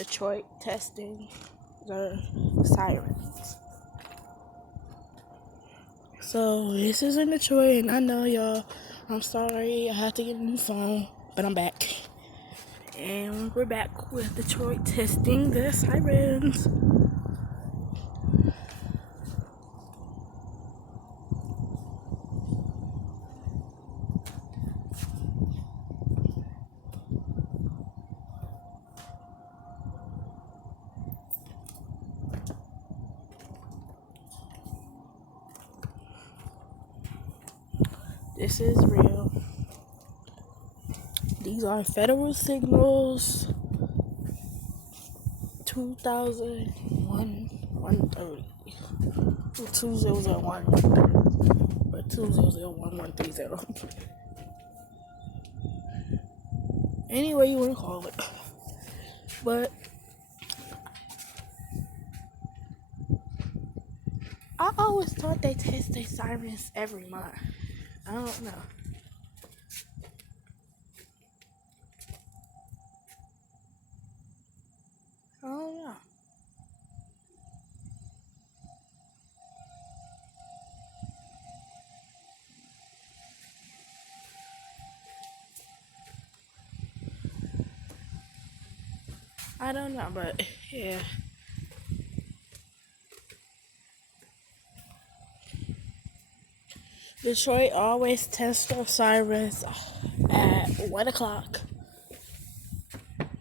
Detroit testing the sirens. So this is in Detroit, and I know y'all, I'm sorry I had to get a new phone, but I'm back. And we're back with Detroit testing the sirens. This is real. These are federal signals. 2001 130 2001 or 2001 130. Any way you want to call it. But I always thought they test their sirens every month. I don't know. I don't know. I don't know, but yeah. Detroit always tests their sirens at 1 o'clock.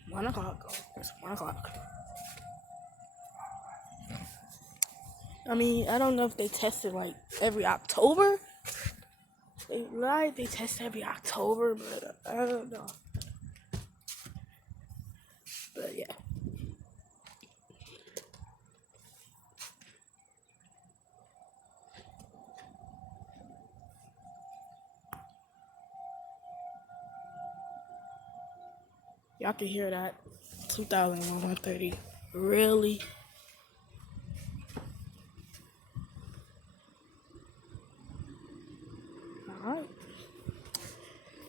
1 o'clock. It's 1 o'clock. I mean, I don't know if they test it like every October. They test every October, but I don't know. But yeah. Y'all can hear that. 2001 130. Really? Alright.